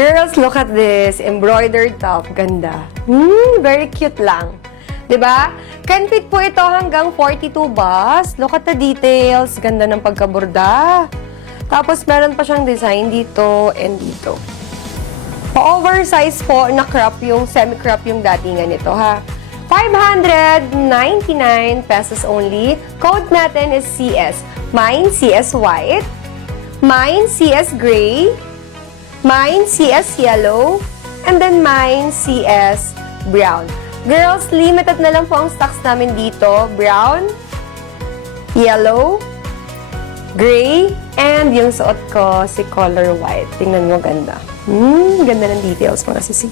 Girls, look at this. Embroidered top. Ganda. Very cute lang. 'Di ba? Can fit po ito hanggang 42 bust. Look at the details. Ganda ng pagkaborda. Tapos, meron pa siyang design dito and dito. Pa-oversize po na crop yung, semi-crop yung datingan nito, ha? 599 pesos only. Code natin is CS. Mine, CS White. Mine, CS Gray. Mine, CS Yellow. And then mine, CS Brown. Girls, limited na lang po ang stocks namin dito. Brown, yellow, gray, and yung suot ko si color white. Tingnan mo, ganda. Ganda ng details, mga sisi.